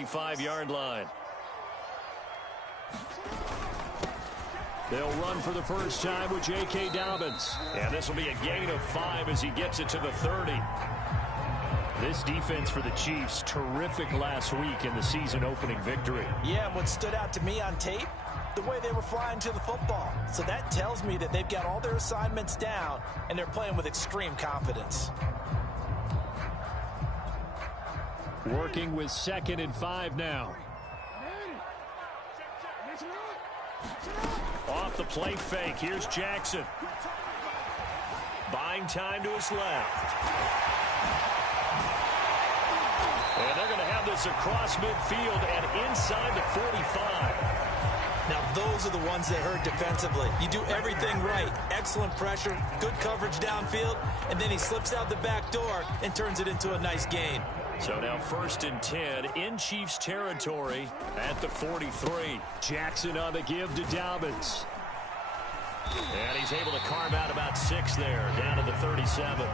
25-yard line. They'll run for the first time with J.K. Dobbins. And this will be a gain of 5 as he gets it to the 30. This defense for the Chiefs, terrific last week in the season-opening victory. Yeah, and what stood out to me on tape, the way they were flying to the football. So that tells me that they've got all their assignments down, and they're playing with extreme confidence. Working with 2nd and 5 now. Off the play fake, here's Jackson. Buying time to his left. And they're going to have this across midfield and inside the 45. Now, those are the ones that hurt defensively. You do everything right. Excellent pressure, good coverage downfield, and then he slips out the back door and turns it into a nice gain. So now 1st and 10 in Chiefs territory at the 43. Jackson on the give to Dobbins. And he's able to carve out about 6 there, down to the 37.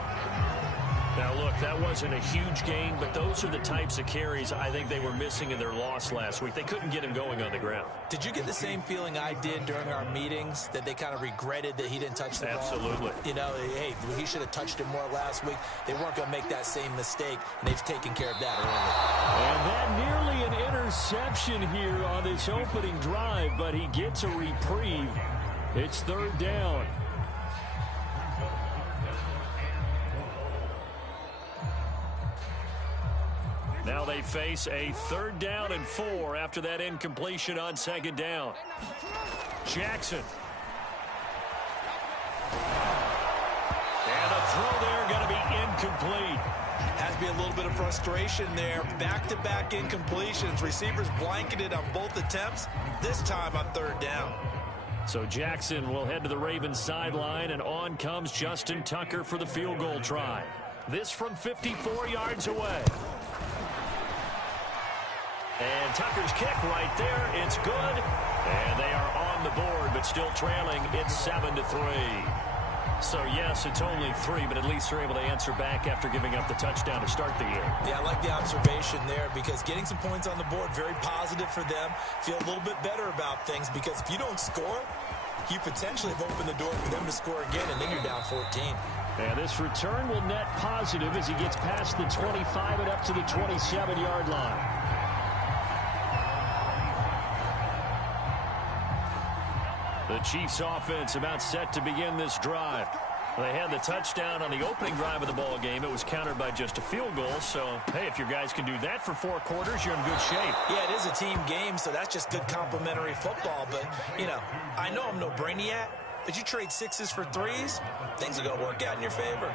Now, look, that wasn't a huge gain, but those are the types of carries I think they were missing in their loss last week. They couldn't get him going on the ground. Did you get the same feeling I did during our meetings, that they kind of regretted that he didn't touch the ball? Absolutely. You know, hey, he should have touched it more last week. They weren't going to make that same mistake, and they've taken care of that early. And that nearly an interception here on this opening drive, but he gets a reprieve. It's 3rd down. Now they face a 3rd down and 4 after that incompletion on 2nd down. Jackson. And a throw there going to be incomplete. Has to be a little bit of frustration there. Back-to-back incompletions. Receivers blanketed on both attempts, this time on 3rd down. So Jackson will head to the Ravens sideline, and on comes Justin Tucker for the field goal try. This from 54 yards away. And Tucker's kick right there. It's good. And they are on the board, but still trailing. It's 7-3. So, yes, it's only 3, but at least they're able to answer back after giving up the touchdown to start the year. Yeah, I like the observation there, because getting some points on the board, very positive for them. Feel a little bit better about things, because if you don't score, you potentially have opened the door for them to score again, and then you're down 14. And this return will net positive as he gets past the 25 and up to the 27-yard line. The Chiefs offense about set to begin this drive. They had the touchdown on the opening drive of the ball game. It was countered by just a field goal. So, hey, if your guys can do that for 4 quarters, you're in good shape. Yeah, it is a team game, so that's just good complementary football. But, you know, I know I'm no brainiac, but you trade 6s for 3s, things are going to work out in your favor.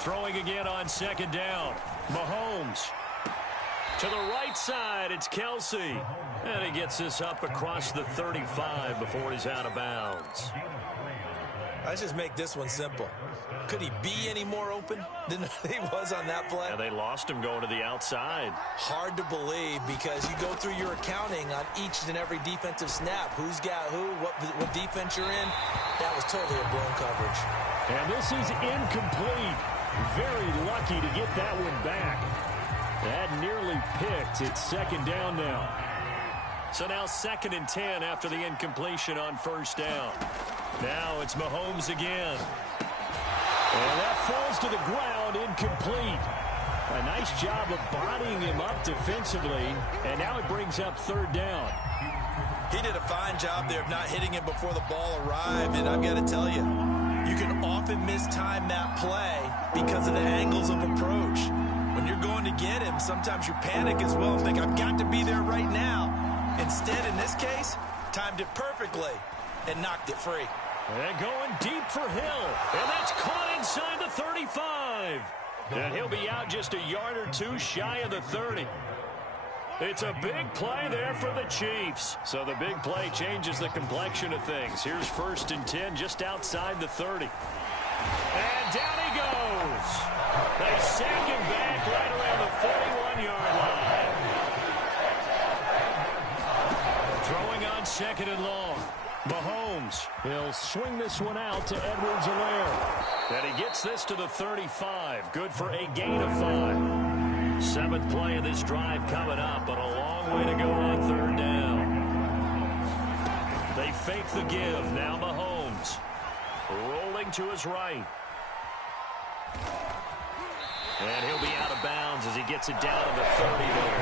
Throwing again on 2nd down. Mahomes. To the right side, it's Kelsey. And he gets this up across the 35 before he's out of bounds. Let's just make this one simple. Could he be any more open than he was on that play? Yeah, they lost him going to the outside. Hard to believe, because you go through your accounting on each and every defensive snap. Who's got who, what defense you're in. That was totally a blown coverage. And this is incomplete. Very lucky to get that one back. That nearly picked. It's 2nd down now. So now 2nd and 10 after the incompletion on 1st down. Now it's Mahomes again. And that falls to the ground, incomplete. A nice job of bodying him up defensively. And now it brings up 3rd down. He did a fine job there of not hitting him before the ball arrived. And I've got to tell you, you can often mistime that play because of the angles of approach. When you're going to get him, sometimes you panic as well and think, I've got to be there right now. Instead, in this case, timed it perfectly and knocked it free. And going deep for Hill. And that's caught inside the 35. And he'll be out just a yard or 2 shy of the 30. It's a big play there for the Chiefs. So the big play changes the complexion of things. Here's 1st and 10 just outside the 30. And down he goes. They sack him back right around the 41-yard line. Throwing on second and long. Mahomes, he'll swing this one out to Edwards-Helaire. And he gets this to the 35. Good for a gain of 5. Seventh play of this drive coming up, but a long way to go on third down. They fake the give. Now Mahomes rolling to his right. And he'll be out of bounds as he gets it down to the 30 there.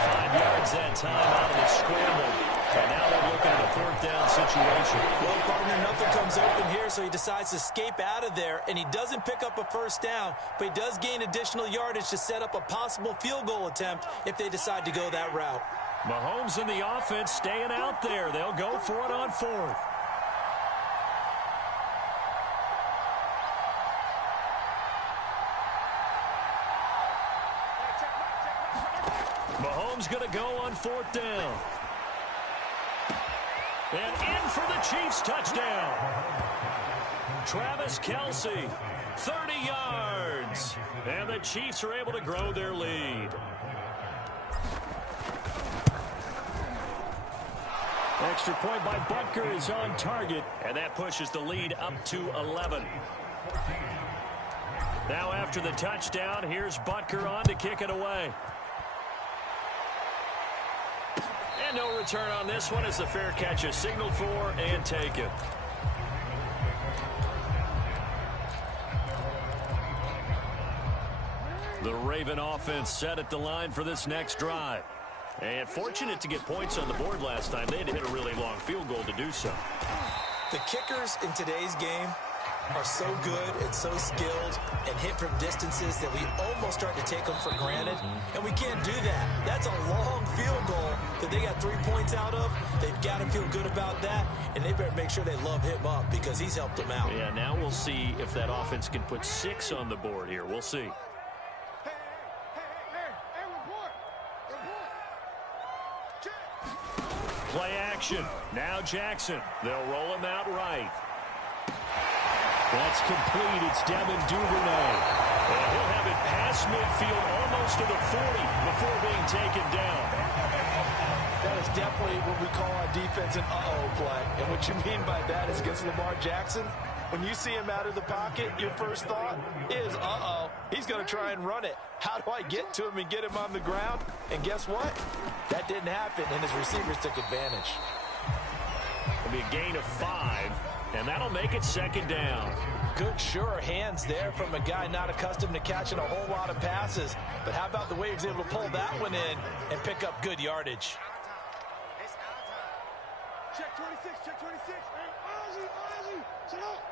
5 yards that time out of the scramble. And now they're looking at a fourth down situation. Well, partner, nothing comes open here, so he decides to escape out of there. And he doesn't pick up a first down, but he does gain additional yardage to set up a possible field goal attempt if they decide to go that route. Mahomes and the offense staying out there. They'll go for it on fourth. Mahomes going to go on fourth down. And in for the Chiefs touchdown. Travis Kelce, 30 yards. And the Chiefs are able to grow their lead. Extra point by Butker is on target. And that pushes the lead up to 11. Now after the touchdown, here's Butker on to kick it away. And no return on this one as the fair catch is signaled for and taken. The Raven offense set at the line for this next drive. And fortunate to get points on the board last time. They had to hit a really long field goal to do so. The kickers in today's game are so good and so skilled and hit from distances that we almost start to take them for granted. And we can't do that. That's a long field goal that they got 3 points out of. They've got to feel good about that, and they better make sure they love him up because he's helped them out. Yeah, now we'll see if that offense can put 6 on the board here. We'll see. Play action. Now Jackson. They'll roll him out right. That's complete. It's Devin Duvernay. And he'll have it past midfield almost to the 40 before being taken down. That is definitely what we call our defense an uh-oh play. And what you mean by that is against Lamar Jackson, when you see him out of the pocket, your first thought is, uh-oh, he's going to try and run it. How do I get to him and get him on the ground? And guess what? That didn't happen, and his receivers took advantage. It'll be a gain of 5, and that'll make it second down. Good, sure hands there from a guy not accustomed to catching a whole lot of passes. But how about the way he was able to pull that one in and pick up good yardage? Check 26, check 26. Ozzy, sit up.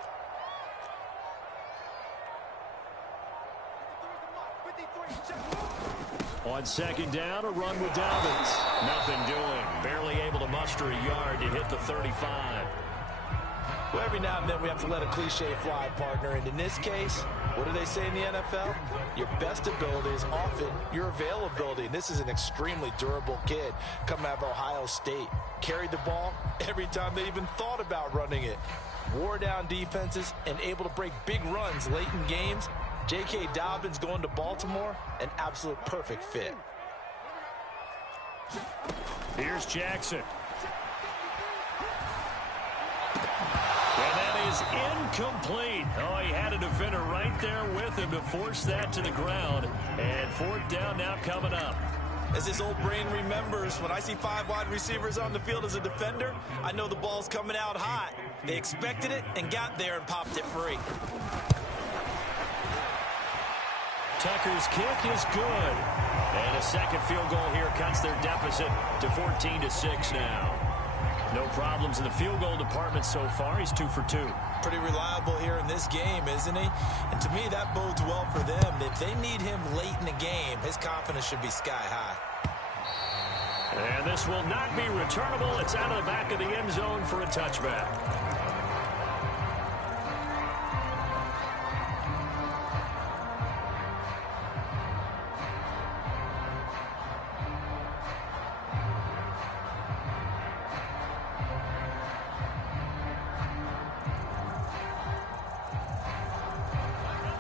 53, check. On second down, a run with Dalvin. Nothing doing. Barely able to muster a yard to hit the 35. Well, every now and then we have to let a cliche fly, partner. And in this case, what do they say in the NFL? Your best ability is often your availability. And this is an extremely durable kid coming out of Ohio State. Carried the ball every time they even thought about running it. Wore down defenses and able to break big runs late in games. J.K. Dobbins going to Baltimore, an absolute perfect fit. Here's Jackson. And that is incomplete. Oh, he had a defender right there with him to force that to the ground. And fourth down now coming up. As his old brain remembers, when I see 5 wide receivers on the field as a defender, I know the ball's coming out hot. They expected it and got there and popped it free. Tucker's kick is good. And a second field goal here cuts their deficit to 14-6 now. No problems in the field goal department so far. He's 2 for 2. Pretty reliable here in this game, isn't he? And to me, that bodes well for them. If they need him late in the game, his confidence should be sky high. And this will not be returnable. It's out of the back of the end zone for a touchback.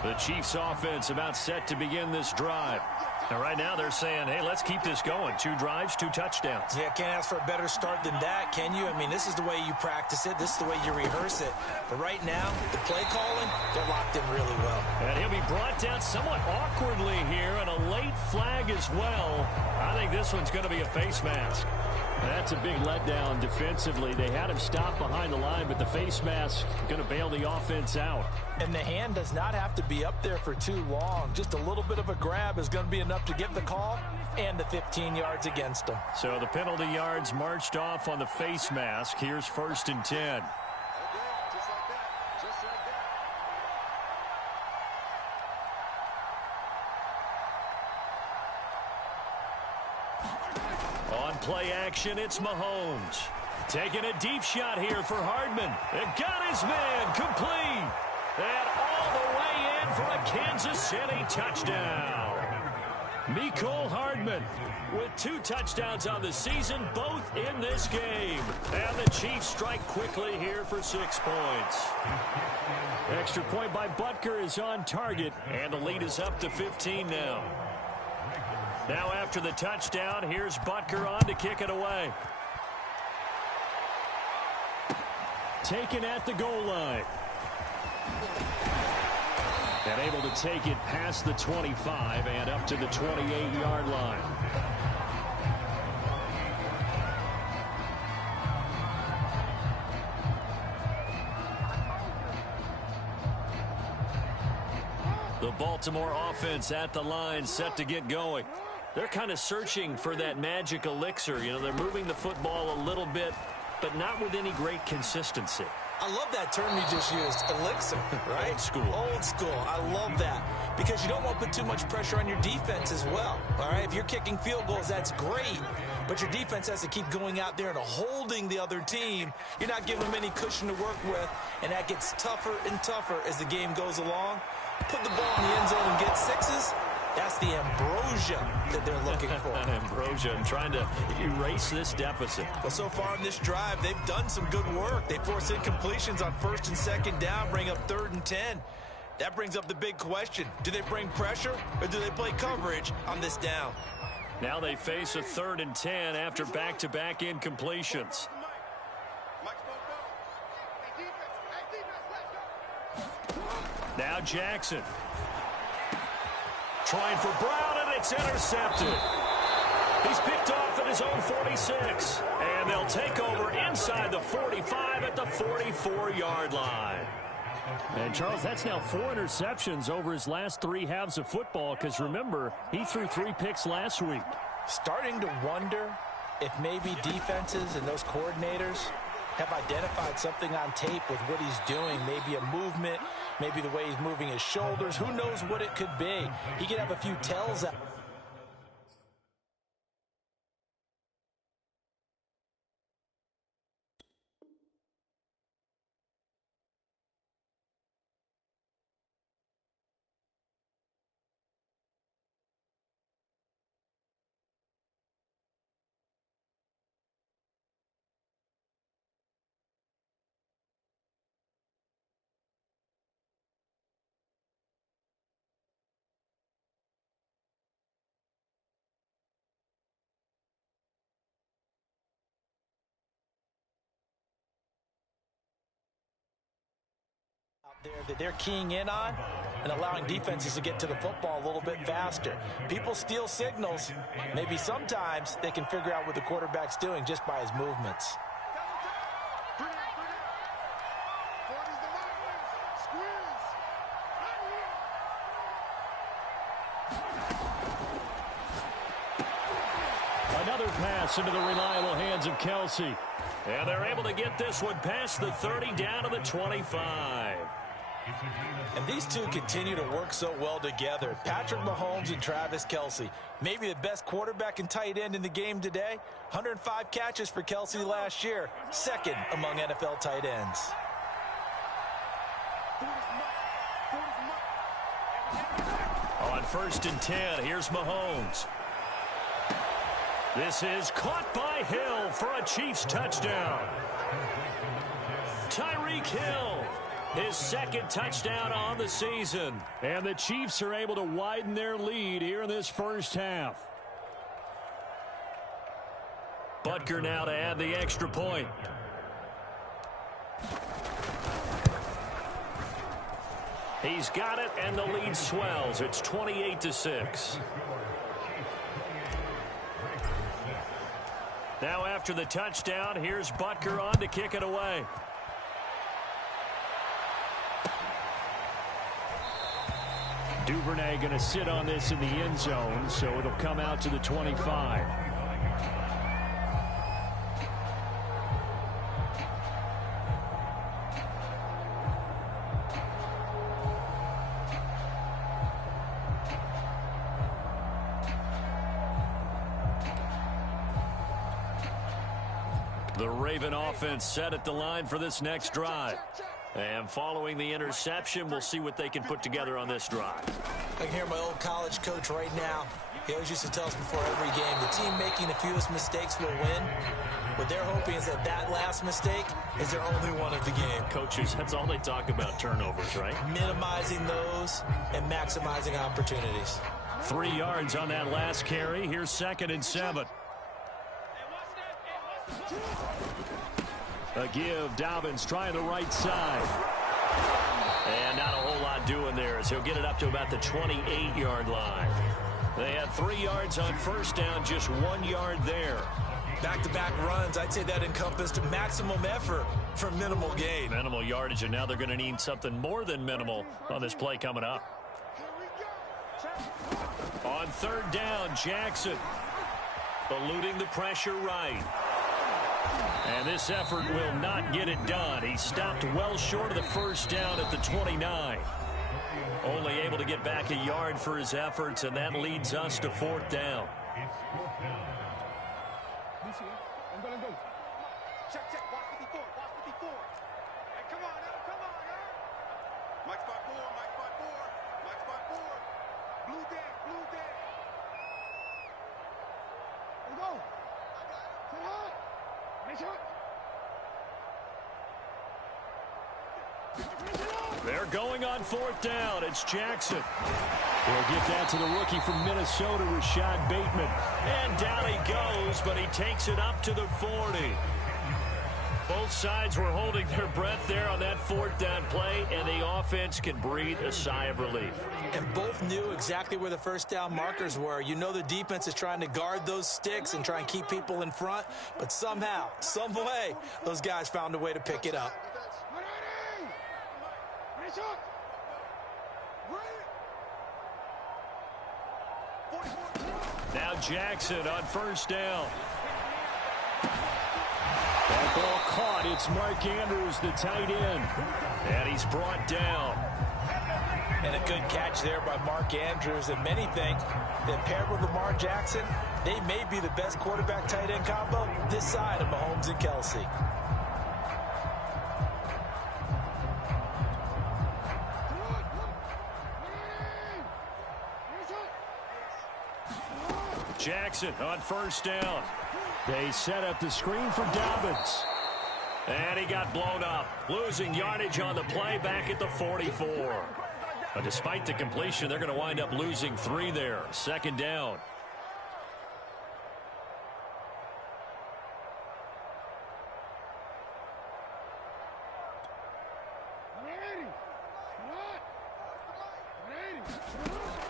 The Chiefs offense about set to begin this drive. And right now they're saying, hey, let's keep this going. 2 drives, 2 touchdowns. Yeah, can't ask for a better start than that, can you? I mean, this is the way you practice it. This is the way you rehearse it. But right now, the play calling, they're locked in really well. And he'll be brought down somewhat awkwardly here, and a late flag as well. I think this one's going to be a face mask. That's a big letdown defensively. They had him stop behind the line, but the face mask going to bail the offense out. And the hand does not have to be up there for too long. Just a little bit of a grab is going to be enough to get the call and the 15 yards against them. So the penalty yards marched off on the face mask. Here's 1st and 10. On play action, it's Mahomes. Taking a deep shot here for Hardman. It got his man complete. And all the way in for a Kansas City touchdown. Mecole Hardman with 2 touchdowns on the season, both in this game. And the Chiefs strike quickly here for 6 points. Extra point by Butker is on target, and the lead is up to 15 now. Now after the touchdown, here's Butker on to kick it away. Taken at the goal line. And able to take it past the 25 and up to the 28-yard line. The Baltimore offense at the line, set to get going. They're kind of searching for that magic elixir. You know, they're moving the football a little bit, but not with any great consistency. I love that term you just used, elixir, right? Old school. Old school. I love that because you don't want to put too much pressure on your defense as well, all right? If you're kicking field goals, that's great, but your defense has to keep going out there and holding the other team. You're not giving them any cushion to work with, and that gets tougher and tougher as the game goes along. Put the ball in the end zone and get 6s. That's the ambrosia that they're looking for. Ambrosia and trying to erase this deficit. Well, so far in this drive, they've done some good work. They force incompletions on 1st and 2nd down, bring up 3rd and 10. That brings up the big question. Do they bring pressure or do they play coverage on this down? Now they face a 3rd and 10 after back-to-back incompletions. Now Jackson. Trying for Brown, and it's intercepted. He's picked off at his own 46. And they'll take over inside the 45 at the 44-yard line. And, Charles, that's now 4 interceptions over his last 3 halves of football, because, remember, he threw 3 picks last week. Starting to wonder if maybe defenses and those coordinators have identified something on tape with what he's doing. Maybe a movement, maybe the way he's moving his shoulders. Who knows what it could be? He could have a few tells out. That they're keying in on and allowing defenses to get to the football a little bit faster. People steal signals. Maybe sometimes they can figure out what the quarterback's doing just by his movements. Another pass into the reliable hands of Kelsey. And they're able to get this one past the 30 down to the 25. And these two continue to work so well together. Patrick Mahomes and Travis Kelsey. Maybe the best quarterback and tight end in the game today. 105 catches for Kelsey last year. 2nd among NFL tight ends. On 1st and 10, here's Mahomes. This is caught by Hill for a Chiefs touchdown. Tyreek Hill His second touchdown on the season. And the Chiefs are able to widen their lead here in this first half. Butker now to add the extra point. He's got it, and the lead swells. It's 28-6. Now after the touchdown, here's Butker on to kick it away. Duvernay going to sit on this in the end zone, so it'll come out to the 25. The Raven offense set at the line for this next drive. And following the interception, we'll see what they can put together on this drive. I can hear my old college coach right now. He always used to tell us before every game, the team making the fewest mistakes will win. What they're hoping is that that last mistake is their only one of the game. Coaches, that's all they talk about, turnovers, right? Minimizing those and maximizing opportunities. 3 yards on that last carry. Here's 2nd and 7. A give. Dobbins trying the right side. And not a whole lot doing there as he'll get it up to about the 28-yard line. They had 3 yards on first down, just 1 yard there. Back-to-back runs, I'd say that encompassed maximum effort for minimal gain. Minimal yardage, and now they're going to need something more than minimal on this play coming up. On 3rd down, Jackson eluding the pressure right. And this effort will not get it done. He stopped well short of the first down at the 29. Only able to get back a yard for his efforts, and that leads us to 4th down. Check, watch 54, watch 54. Hey, come on now. Mike spot 4, Mike spot 4. Blue dead. Let's go. Come on. Make sure. They're going on 4th down. It's Jackson. We'll get that to the rookie from Minnesota, Rashad Bateman. And down he goes, but he takes it up to the 40. Both sides were holding their breath there on that 4th down play, and the offense can breathe a sigh of relief. And both knew exactly where the first down markers were. You know the defense is trying to guard those sticks and try and keep people in front, but somehow, some way, those guys found a way to pick it up. Now Jackson on first down. That ball caught. It's Mark Andrews, the tight end. And he's brought down. And a good catch there by Mark Andrews. And many think that paired with Lamar Jackson, they may be the best quarterback-tight end combo this side of Mahomes and Kelsey. Jackson on first down. They set up the screen for Dobbins. And he got blown up. Losing yardage on the play back at the 44. But despite the completion, they're going to wind up losing 3 there. 2nd down.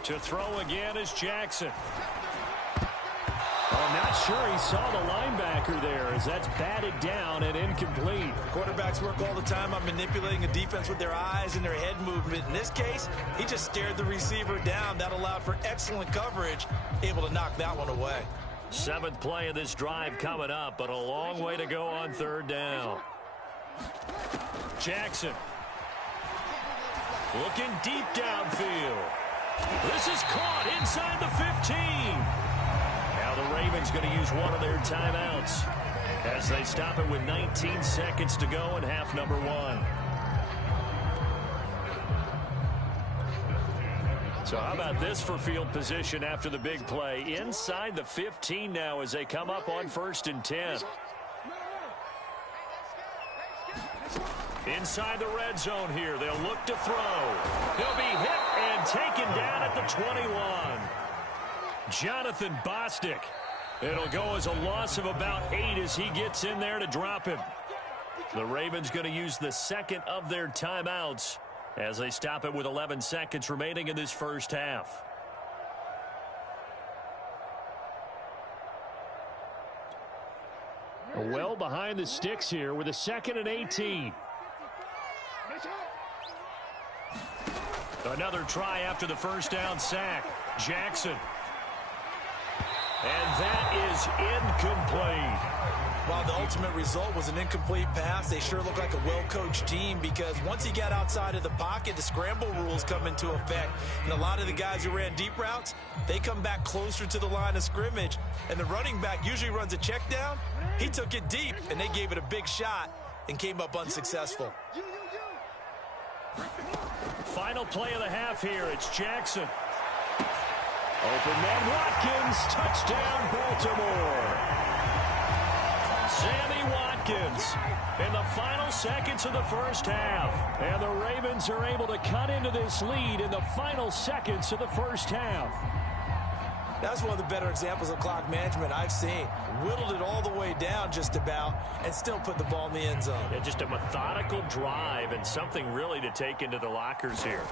To throw again is Jackson. I'm not sure he saw the linebacker there as that's batted down and incomplete. Quarterbacks work all the time on manipulating a defense with their eyes and their head movement. In this case, he just stared the receiver down. That allowed for excellent coverage, able to knock that one away. 7th play of this drive coming up, but a long way to go on 3rd down. Jackson looking deep downfield. This is caught inside the 15. Now the Ravens going to use one of their timeouts as they stop it with 19 seconds to go in half number 1. So how about this for field position after the big play? Inside the 15 now as they come up on 1st and 10. Inside the red zone here, they'll look to throw. He'll be hit and taken down at the 21. Jonathan Bostic. It'll go as a loss of about 8 as he gets in there to drop him. The Ravens going to use the second of their timeouts as they stop it with 11 seconds remaining in this first half. Well behind the sticks here with a 2nd and 18. Another try after the first down sack. Jackson. And that is incomplete. While the ultimate result was an incomplete pass, they sure look like a well-coached team because once he got outside of the pocket, the scramble rules come into effect. And a lot of the guys who ran deep routes, they come back closer to the line of scrimmage. And the running back usually runs a check down. He took it deep, and they gave it a big shot and came up unsuccessful. Final play of the half here. It's Jackson. Open man Watkins. Touchdown, Baltimore. Sammy Watkins in the final seconds of the first half. And the Ravens are able to cut into this lead in the final seconds of the first half. That's one of the better examples of clock management I've seen. Whittled it all the way down just about and still put the ball in the end zone. Yeah, just a methodical drive and something really to take into the lockers here.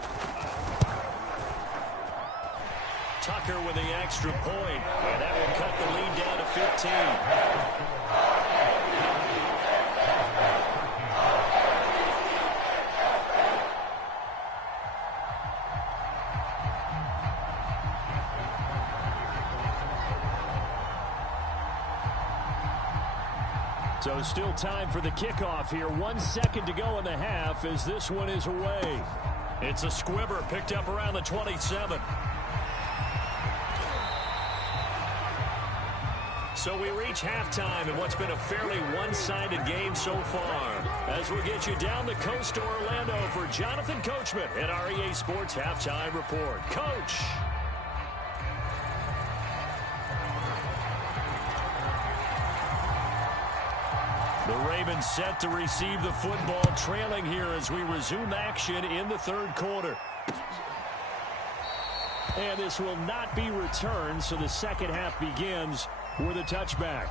Tucker with the extra point, and that will cut the lead down to 15. So still time for the kickoff here. 1 second to go in the half as this one is away. It's a squibber picked up around the 27. So we reach halftime in what's been a fairly one-sided game so far. As we get you down the coast to Orlando for Jonathan Coachman at our EA Sports Halftime Report. Coach. The Ravens set to receive the football, trailing here as we resume action in the third quarter. And this will not be returned, so the second half begins with a touchback.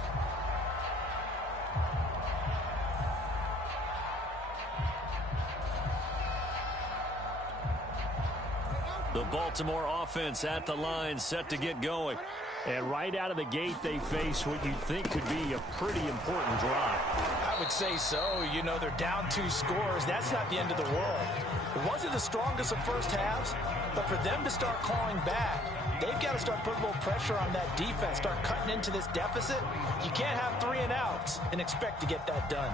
The Baltimore offense at the line set to get going. And right out of the gate, they face what you think could be a pretty important drive. I would say so. You know, they're down 2 scores. That's not the end of the world. It wasn't the strongest of first halves, but for them to start clawing back, they've got to start putting a little pressure on that defense, start cutting into this deficit. You can't have 3 and outs and expect to get that done.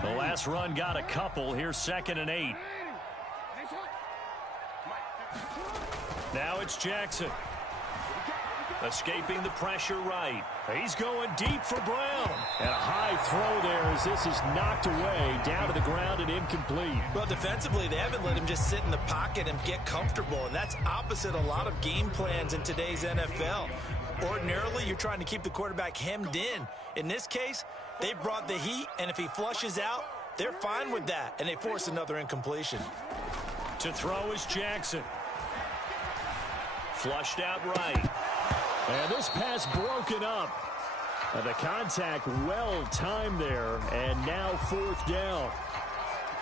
The last run got a couple. Here's 2nd and 8. Now it's Jackson. Escaping the pressure right. He's going deep for Brown. And a high throw there as this is knocked away down to the ground and incomplete. Well, defensively, they haven't let him just sit in the pocket and get comfortable, and that's opposite a lot of game plans in today's NFL. Ordinarily, you're trying to keep the quarterback hemmed in. In this case, they brought the heat, and if he flushes out, they're fine with that, and they force another incompletion. To throw is Jackson. Flushed out right. And this pass broken up. And the contact well timed there, and now 4th down.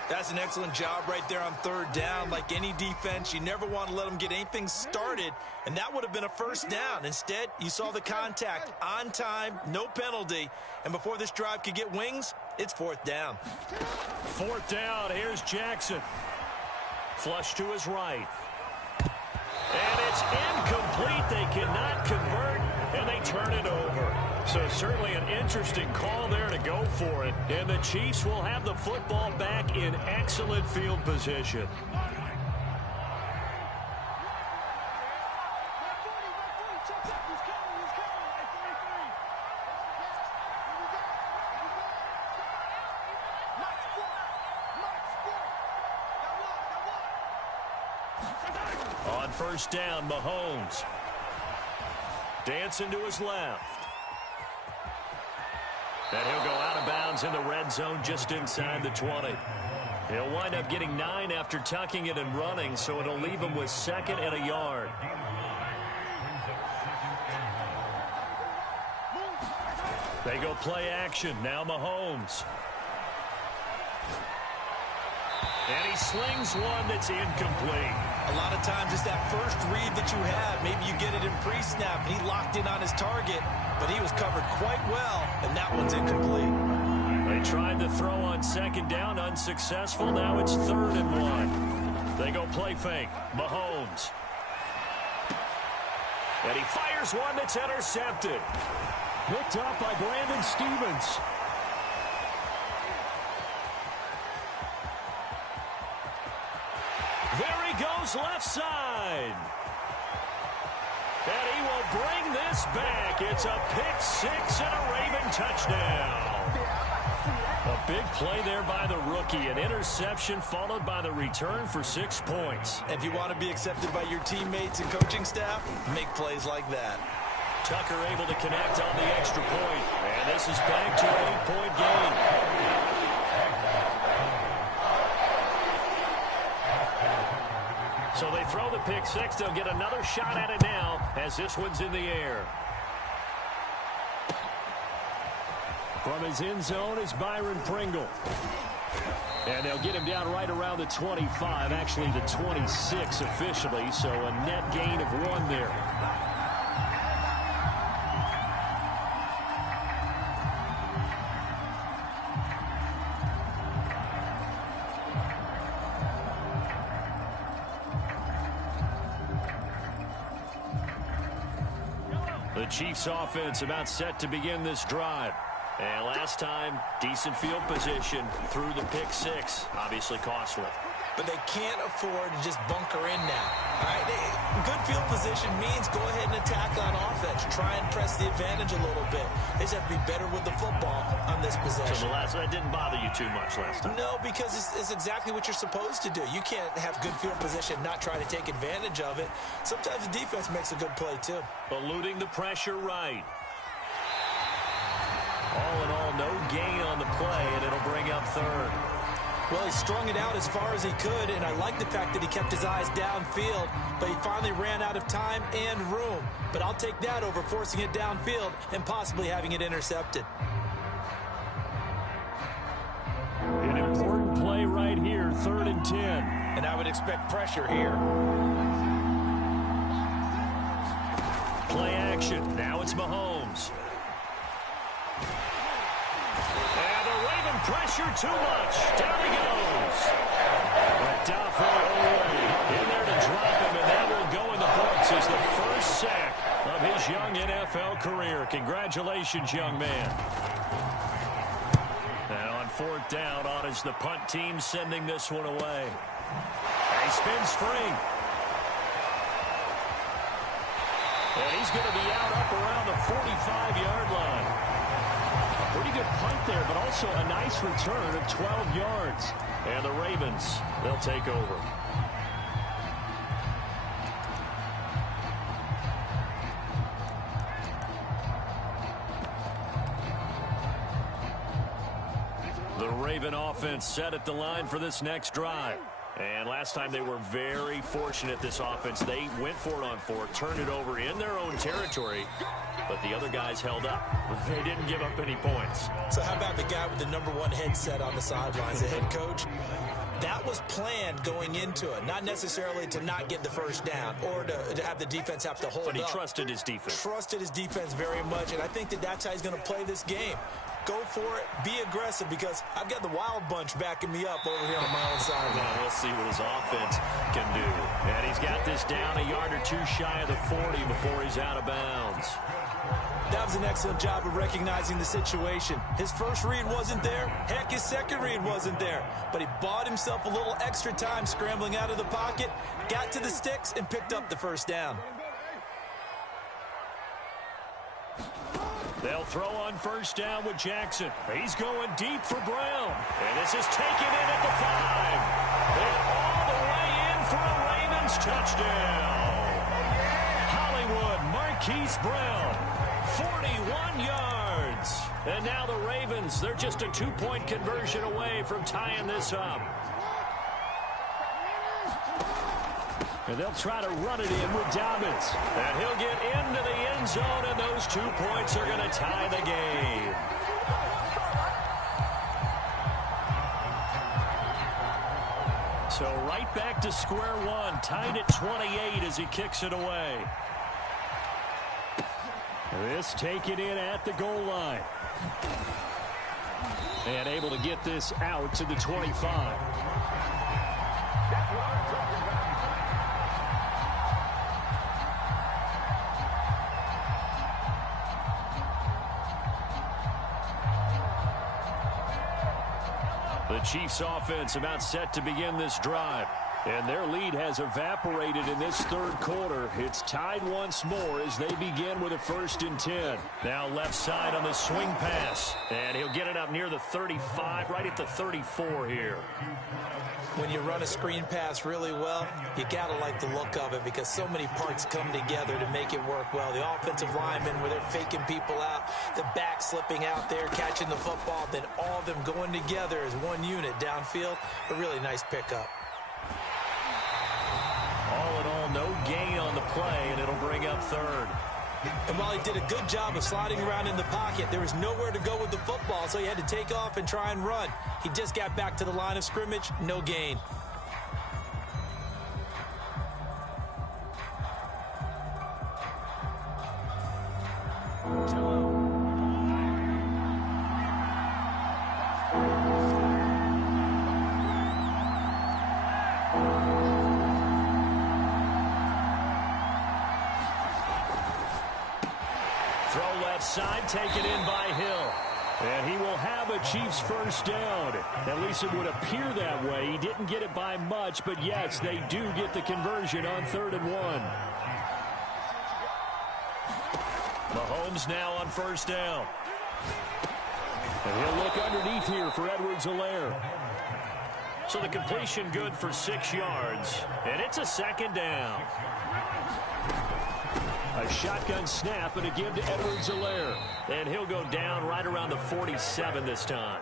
That's an excellent job right there on 3rd down. Like any defense, you never want to let them get anything started, and that would have been a 1st down. Instead, you saw the contact on time, no penalty, and before this drive could get wings, it's 4th down. 4th down, here's Jackson. Flush to his right. And it's incomplete. They cannot convert, and they turn it over. So certainly an interesting call there to go for it. And the Chiefs will have the football back in excellent field position. On 1st down, Mahomes. Dancing to his left. And he'll go out of bounds in the red zone just inside the 20. He'll wind up getting 9 after tucking it and running, so it'll leave him with 2nd and a yard. They go play action. Now Mahomes. And he slings one that's incomplete. A lot of times it's that first read that you have. Maybe you get it in pre-snap, and he locked in on his target, but he was covered quite well, and that one's incomplete. They tried to throw on 2nd down, unsuccessful. Now it's 3rd and 1. They go play fake. Mahomes. And he fires one that's intercepted. Picked up by Brandon Stevens. There he goes left side. And he will bring this back. It's a pick 6 and a Raven touchdown. A big play there by the rookie. An interception followed by the return for 6 points. If you want to be accepted by your teammates and coaching staff, make plays like that. Tucker able to connect on the extra point. And this is back to an 8-point game. So they throw the pick 6. They'll get another shot at it now as this one's in the air. From his end zone is Byron Pringle. And they'll get him down right around the 25, actually the 26 officially, so a net gain of 1 there. The Chiefs offense about set to begin this drive. And last time, decent field position through the pick 6. Obviously costly. But they can't afford to just bunker in now. All right, good field position means go ahead and attack on offense. Try and press the advantage a little bit. They just have to be better with the football on this possession. So that didn't bother you too much last time? No, because it's exactly what you're supposed to do. You can't have good field position, not try to take advantage of it. Sometimes the defense makes a good play, too. Eluding the pressure right. All in all, no gain on the play, and it'll bring up 3rd. Well, he strung it out as far as he could, and I like the fact that he kept his eyes downfield, but he finally ran out of time and room. But I'll take that over forcing it downfield and possibly having it intercepted. An important play right here, 3rd and 10. And I would expect pressure here. Play action. Now it's Mahomes. Pressure too much. Down he goes. In there to drop him, and that will go in the books as the first sack of his young NFL career. Congratulations, young man. And on 4th down, on is the punt team sending this one away. And he spins free. And he's going to be up around the 45-yard line. Pretty good punt there, but also a nice return of 12 yards. And the Ravens, they'll take over. The Raven offense set at the line for this next drive. And last time they were very fortunate, this offense. They went for it on 4, turned it over in their own territory, but the other guys held up. They didn't give up any points. So how about the guy with the #1 headset on the sidelines, the head coach? That was planned going into it, not necessarily to not get the first down or to have the defense have to hold up. But he trusted his defense. Trusted his defense very much, and I think that's how he's going to play this game. Go for it. Be aggressive, because I've got the wild bunch backing me up over here on my own side. Well, we'll see what his offense can do. And he's got this down a yard or 2 shy of the 40 before he's out of bounds. That was an excellent job of recognizing the situation. His first read wasn't there. Heck, his second read wasn't there. But he bought himself a little extra time scrambling out of the pocket, got to the sticks, and picked up the first down. They'll throw on 1st down with Jackson. He's going deep for Brown. And this is taken in at the 5. And all the way in for a Ravens touchdown. Hollywood Marquise Brown, 41 yards. And now the Ravens, they're just a 2-point conversion away from tying this up. And they'll try to run it in with Dobbins. And he'll get into the end zone, and those 2 points are going to tie the game. So right back to square one, tied at 28 as he kicks it away. This taken in at the goal line. And able to get this out to the 25. The Chiefs offense about set to begin this drive. And their lead has evaporated in this third quarter. It's tied once more as they begin with a 1st and 10. Now left side on the swing pass. And he'll get it up near the 35, right at the 34 here. When you run a screen pass really well, you got to like the look of it because so many parts come together to make it work well. The offensive linemen, where they're faking people out, the back slipping out there, catching the football, then all of them going together as one unit downfield. A really nice pickup. All in all, no gain on the play, and it'll bring up 3rd. And while he did a good job of sliding around in the pocket, there was nowhere to go with the football, so he had to take off and try and run. He just got back to the line of scrimmage, no gain. Side taken in by Hill. And he will have a Chiefs 1st down. At least it would appear that way. He didn't get it by much, but yes, they do get the conversion on 3rd and 1. Mahomes now on 1st down. And he'll look underneath here for Edwards-Helaire. So the completion good for 6 yards. And it's a 2nd down. A shotgun snap and a give to Edwards-Helaire. And he'll go down right around the 47 this time.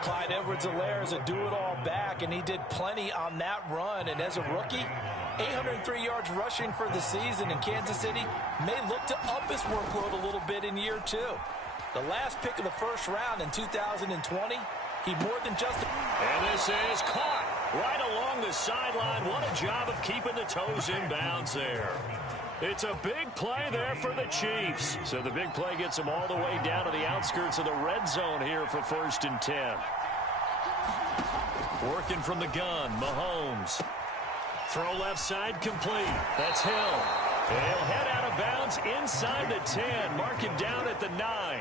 Clyde Edwards-Helaire is a do-it-all back, and he did plenty on that run. And as a rookie, 803 yards rushing for the season in Kansas City may look to up his workload a little bit in year 2. The last pick of the 1st round in 2020, he more than just... And this is caught right along the sideline. What a job of keeping the toes in bounds there. It's a big play there for the Chiefs. So the big play gets them all the way down to the outskirts of the red zone here for 1st and 10. Working from the gun, Mahomes. Throw left side complete. That's Hill. And he'll head out of bounds inside the 10. Mark him down at the 9.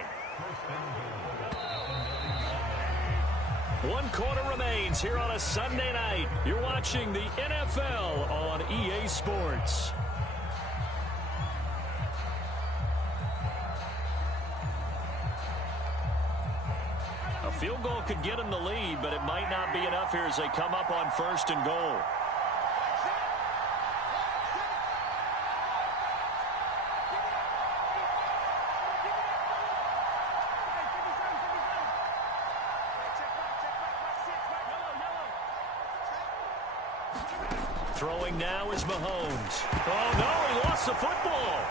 1 quarter remains here on a Sunday night. You're watching the NFL on EA Sports. A field goal could get them the lead, but it might not be enough here as they come up on 1st and goal. Throwing now is Mahomes. Oh, no, he lost the football.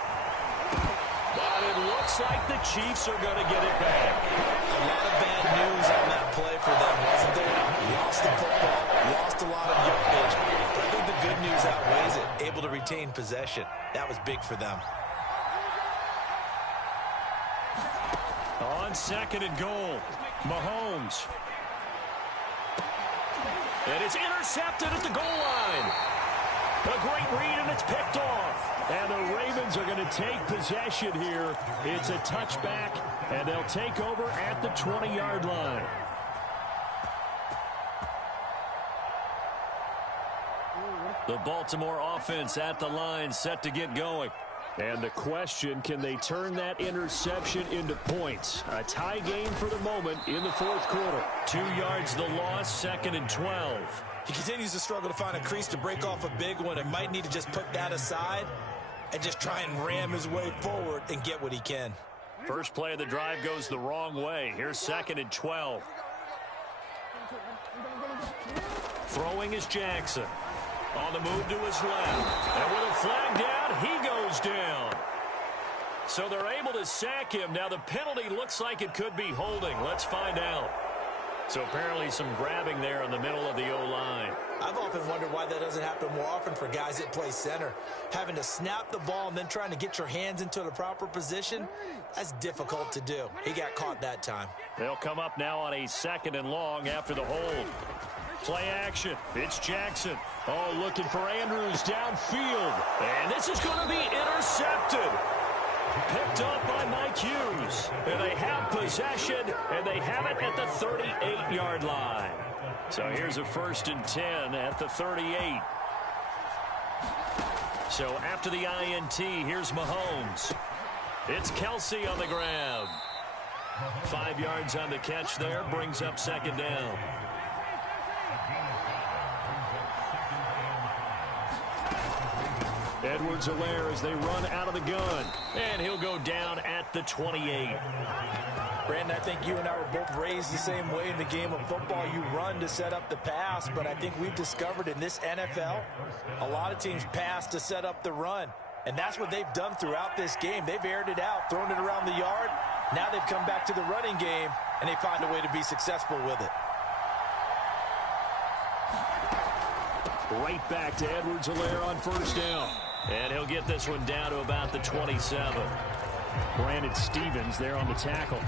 But it looks like the Chiefs are going to get it back. A lot of bad news on that play for them, wasn't there? Lost the football, lost a lot of yardage. But I think the good news outweighs it. Able to retain possession. That was big for them. On 2nd and goal, Mahomes. And it's intercepted at the goal line. A great read, and it's picked off. And the Ravens are going to take possession here. It's a touchback, and they'll take over at the 20-yard line. The Baltimore offense at the line, set to get going. And the question, can they turn that interception into points? A tie game for the moment in the 4th quarter. 2 yards the loss, 2nd and 12. He continues to struggle to find a crease to break off a big one and might need to just put that aside and just try and ram his way forward and get what he can. First play of the drive goes the wrong way. Here's 2nd and 12. Throwing is Jackson. On the move to his left. And with a flag down, he goes down. So they're able to sack him. Now the penalty looks like it could be holding. Let's find out. So apparently some grabbing there in the middle of the O-line. I've often wondered why that doesn't happen more often for guys that play center. Having to snap the ball and then trying to get your hands into the proper position, that's difficult to do. He got caught that time. They'll come up now on a 2nd and long after the hold. Play action. It's Jackson. Oh, looking for Andrews downfield. And this is going to be intercepted. Picked up by Mike Hughes. And they have possession, and they have it at the 38-yard line. So here's a 1st and 10 at the 38. So after the INT, here's Mahomes. It's Kelsey on the ground. 5 yards on the catch there, brings up 2nd down. Edwards-Helaire as they run out of the gun. And he'll go down at the 28. Brandon, I think you and I were both raised the same way in the game of football. You run to set up the pass, but I think we've discovered in this NFL, a lot of teams pass to set up the run. And that's what they've done throughout this game. They've aired it out, thrown it around the yard. Now they've come back to the running game, and they find a way to be successful with it. Right back to Edwards-Helaire on 1st down. And he'll get this one down to about the 27. Brandon Stevens there on the tackle.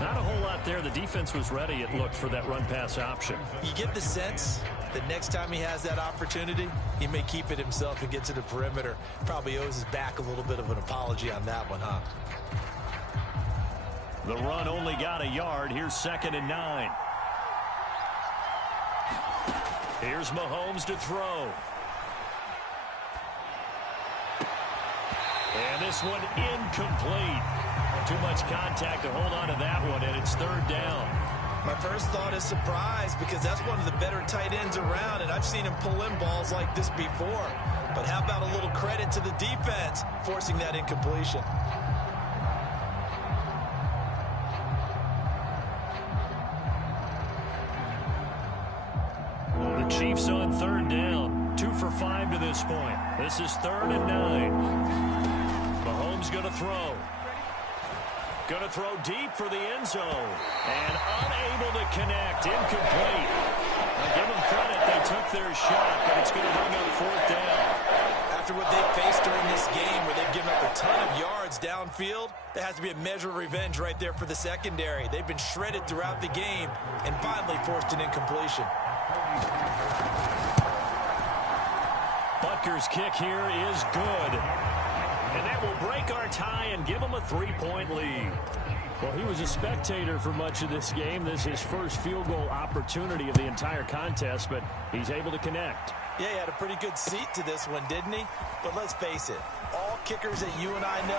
Not a whole lot there. The defense was ready, it looked, for that run-pass option. You get the sense that next time he has that opportunity, he may keep it himself and get to the perimeter. Probably owes his back a little bit of an apology on that one, huh? The run only got a yard. Here's 2nd and 9. Here's Mahomes to throw. And this one incomplete. Too much contact to hold on to that one, and it's 3rd down. My first thought is surprise, because that's one of the better tight ends around, and I've seen him pull in balls like this before. But how about a little credit to the defense forcing that incompletion? The Chiefs on 3rd down. 2 for 5 to this point. This is 3rd and 9. Mahomes going to throw. Going to throw deep for the end zone. And unable to connect. Incomplete. Now give them credit. They took their shot, but it's going to bring up 4th down. After what they've faced during this game, where they've given up a ton of yards downfield, there has to be a measure of revenge right there for the secondary. They've been shredded throughout the game and finally forced an incompletion. Butker's kick here is good. And that will break our tie and give them a 3-point lead. Well, he was a spectator for much of this game. This is his first field goal opportunity of the entire contest, but he's able to connect. Yeah, he had a pretty good seat to this one, didn't he? But let's face it, all kickers that you and I know,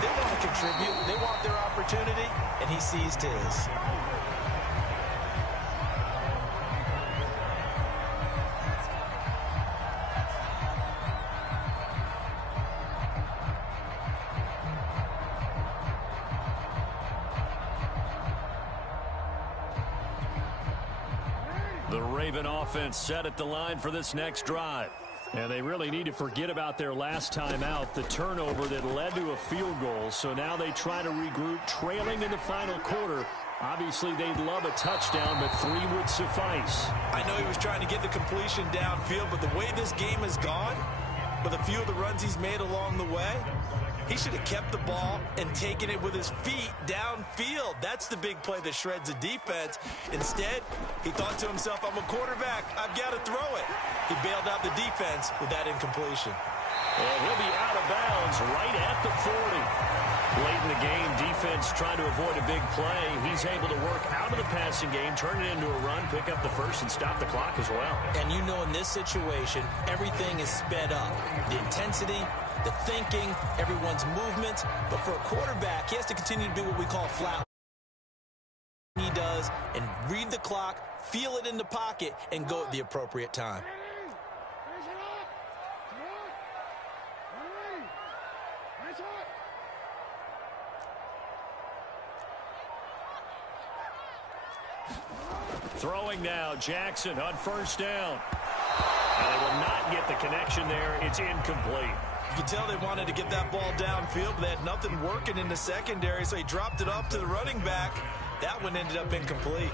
they want to contribute. They want their opportunity, and he seized his. The Raven offense set at the line for this next drive. And they really need to forget about their last time out, the turnover that led to a field goal. So now they try to regroup, trailing in the final quarter. Obviously, they'd love a touchdown, but 3 would suffice. I know he was trying to get the completion downfield, but the way this game has gone, with a few of the runs he's made along the way, he should have kept the ball and taken it with his feet downfield. That's the big play that shreds the defense. Instead, he thought to himself, I'm a quarterback, I've got to throw it. He bailed out the defense with that incompletion. And he'll be out of bounds right at the 40. Late in the game, defense trying to avoid a big play. He's able to work out of the passing game, turn it into a run, pick up the first, and stop the clock as well. And you know, in this situation, everything is sped up. The intensity, the thinking, everyone's movements. But for a quarterback, he has to continue to do what we call flat. He does, and read the clock, feel it in the pocket, and go at the appropriate time. Throwing now, Jackson on first down. And they will not get the connection there. It's incomplete. You can tell they wanted to get that ball downfield, but they had nothing working in the secondary, so he dropped it off to the running back. That one ended up incomplete.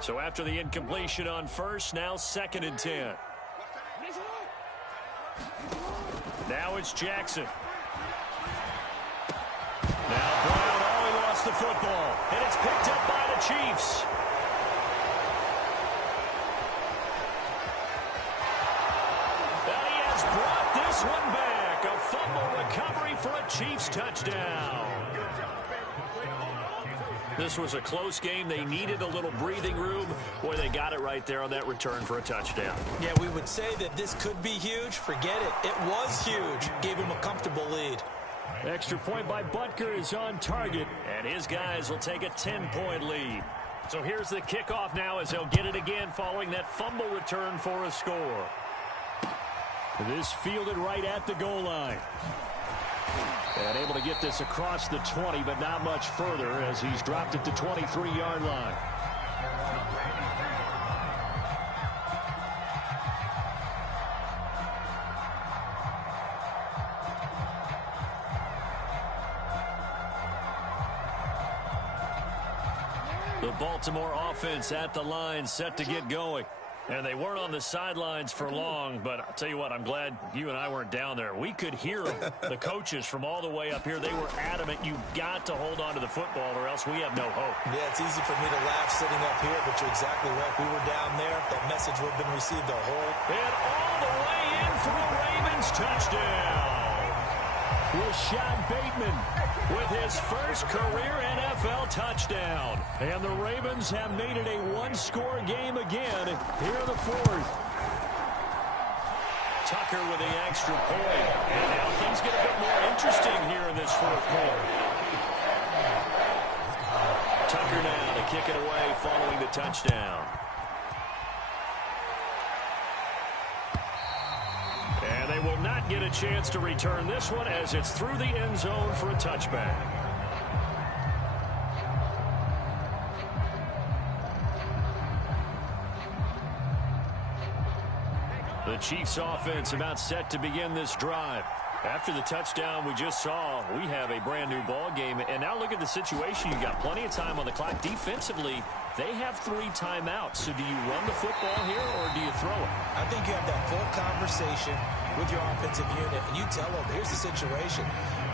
So after the incompletion on first, now 2nd and 10. Now it's Jackson. Now Brown, oh, he lost the football. And it's picked up by the Chiefs. And he has brought this one back. A fumble recovery for a Chiefs touchdown. This was a close game. They needed a little breathing room. Boy, they got it right there on that return for a touchdown. Yeah, we would say that this could be huge. Forget it. It was huge. Gave him a comfortable lead. Extra point by Butker is on target, and his guys will take a 10-point lead. So here's the kickoff now as they'll get it again following that fumble return for a score. This fielded right at the goal line. And able to get this across the 20, but not much further as he's dropped it to 23-yard line. The Baltimore offense at the line set to get going. And they weren't on the sidelines for long, but I'll tell you what, I'm glad you and I weren't down there. We could hear them, the coaches from all the way up here. They were adamant, you've got to hold on to the football or else we have no hope. Yeah, it's easy for me to laugh sitting up here, but you're exactly right. If we were down there, that message would have been received the whole. And all the way in for a Ravens touchdown. Rashad Bateman with his first career NFL touchdown. And the Ravens have made it a one-score game again here in the 4th. Tucker with the extra point. And now things get a bit more interesting here in this 4th quarter. Tucker now to kick it away following the touchdown. And they will not get a chance to return this one as it's through the end zone for a touchback. The Chiefs offense about set to begin this drive. After the touchdown we just saw, we have a brand new ball game. And now look at the situation. You got plenty of time on the clock. Defensively, they have 3 timeouts. So do you run the football here or do you throw it? I think you have that full conversation with your offensive unit, and you tell them, here's the situation.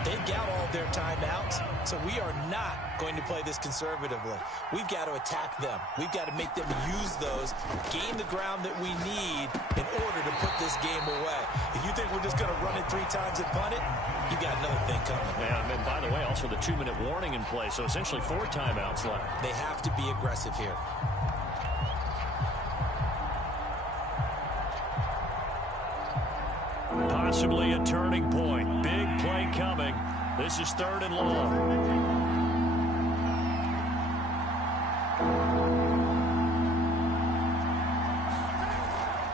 They got all their timeouts, so we are not going to play this conservatively. We've got to attack them. We've got to make them use those, gain the ground that we need in order to put this game away. If you think we're just going to run it 3 times and punt it, you got another thing coming. Yeah, and by the way, also the 2-minute warning in play, so essentially 4 timeouts left. They have to be aggressive here. Possibly a turning point. Big play coming. This is 3rd and long.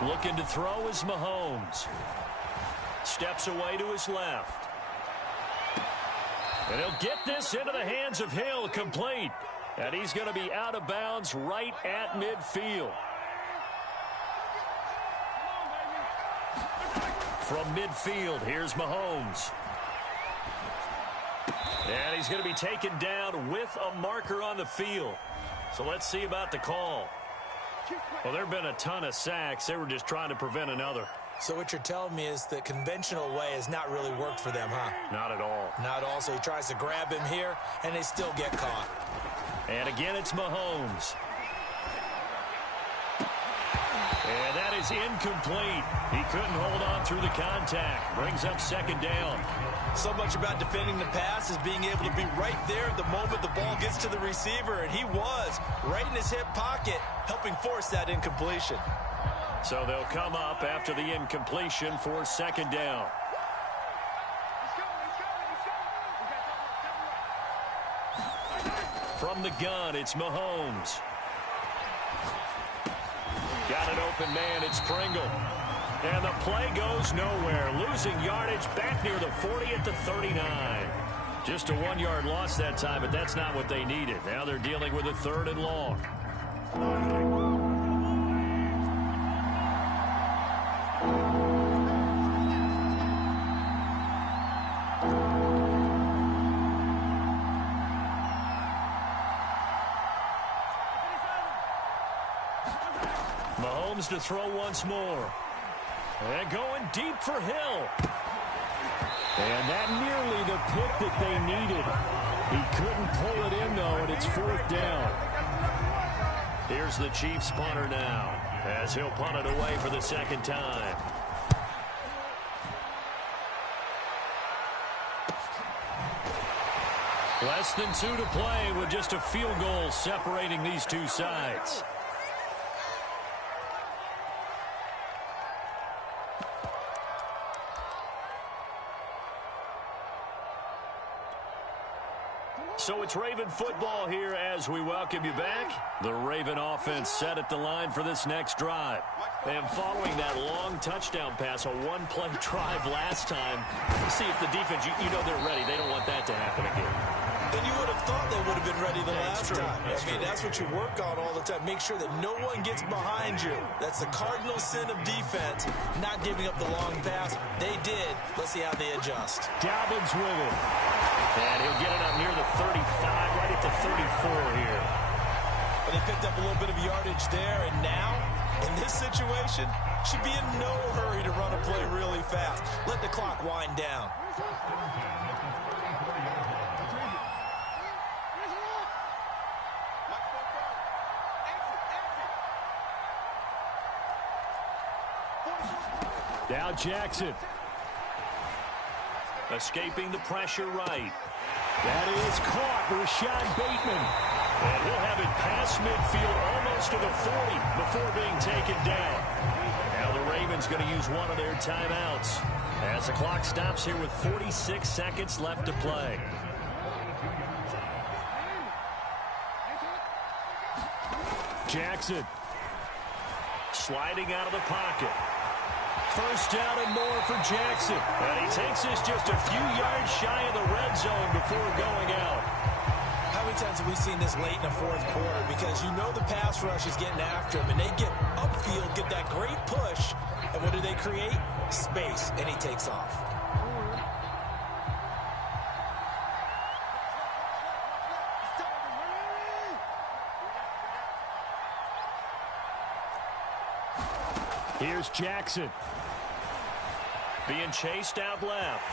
Looking to throw is Mahomes. Steps away to his left. And he'll get this into the hands of Hill, complete. And he's going to be out of bounds right at midfield. From midfield, here's Mahomes. And he's going to be taken down with a marker on the field. So let's see about the call. Well, there have been a ton of sacks. They were just trying to prevent another. So what you're telling me is the conventional way has not really worked for them, huh? Not at all. Not all. So he tries to grab him here, and they still get caught. And again, it's Mahomes. And that is incomplete. He couldn't hold on through the contact. Brings up 2nd down. So much about defending the pass is being able to be right there the moment the ball gets to the receiver, and he was right in his hip pocket, helping force that incompletion. So they'll come up after the incompletion for 2nd down. From the gun, it's Mahomes. Got it open man, it's Pringle. And the play goes nowhere. Losing yardage back near the 40 at the 39. Just a 1-yard loss that time, but that's not what they needed. Now they're dealing with a 3rd and long. Mahomes to throw once more. And going deep for Hill. And that nearly the pick that they needed. He couldn't pull it in, though, and it's 4th down. Here's the Chiefs punter now, as he'll punt it away for the 2nd time. Less than 2 to play with just a field goal separating these two sides. So it's Raven football here as we welcome you back. The Raven offense set at the line for this next drive. And following that long touchdown pass, a 1-play drive last time, see if the defense, you know they're ready. They don't want that to happen again. And you would have thought they would have been ready the last time. That's what you work on all the time. Make sure that no one gets behind you. That's the cardinal sin of defense, not giving up the long pass. They did. Let's see how they adjust. Dobbins with it. And he'll get it up near the 35, right at the 34 here. But they picked up a little bit of yardage there, and now, in this situation, should be in no hurry to run a play really fast. Let the clock wind down. Now Jackson. Escaping the pressure right. That is caught. Rashad Bateman. And he'll have it past midfield almost to the 40 before being taken down. Now the Ravens going to use one of their timeouts as the clock stops here with 46 seconds left to play. Jackson. Sliding out of the pocket. First down and more for Jackson. And he takes this just a few yards shy of the red zone before going out. How many times have we seen this late in the 4th quarter? Because you know the pass rush is getting after him, and they get upfield, get that great push, and what do they create? Space, and he takes off. Here's Jackson. Being chased out left.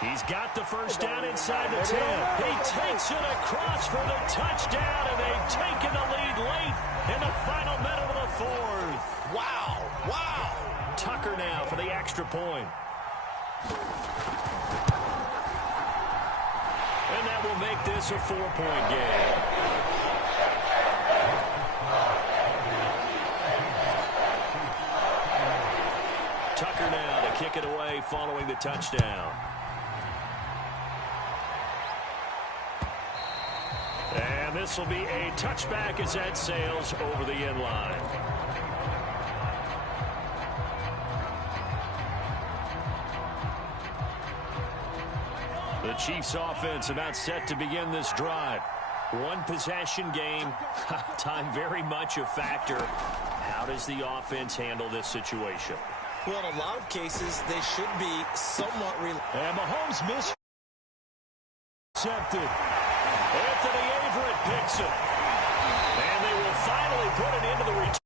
He's got the first down inside the 10. He takes it across for the touchdown, and they've taken the lead late in the final minute of the 4th. Wow, wow. Tucker now for the extra point. And that will make this a 4-point game. Tucker now to kick it away following the touchdown. And this will be a touchback as that sails over the end line. The Chiefs offense about set to begin this drive. One possession game. Time very much a factor. How does the offense handle this situation? Well, in a lot of cases, they should be somewhat and Mahomes intercepted. Anthony Averett picks it. And they will finally put it into the return.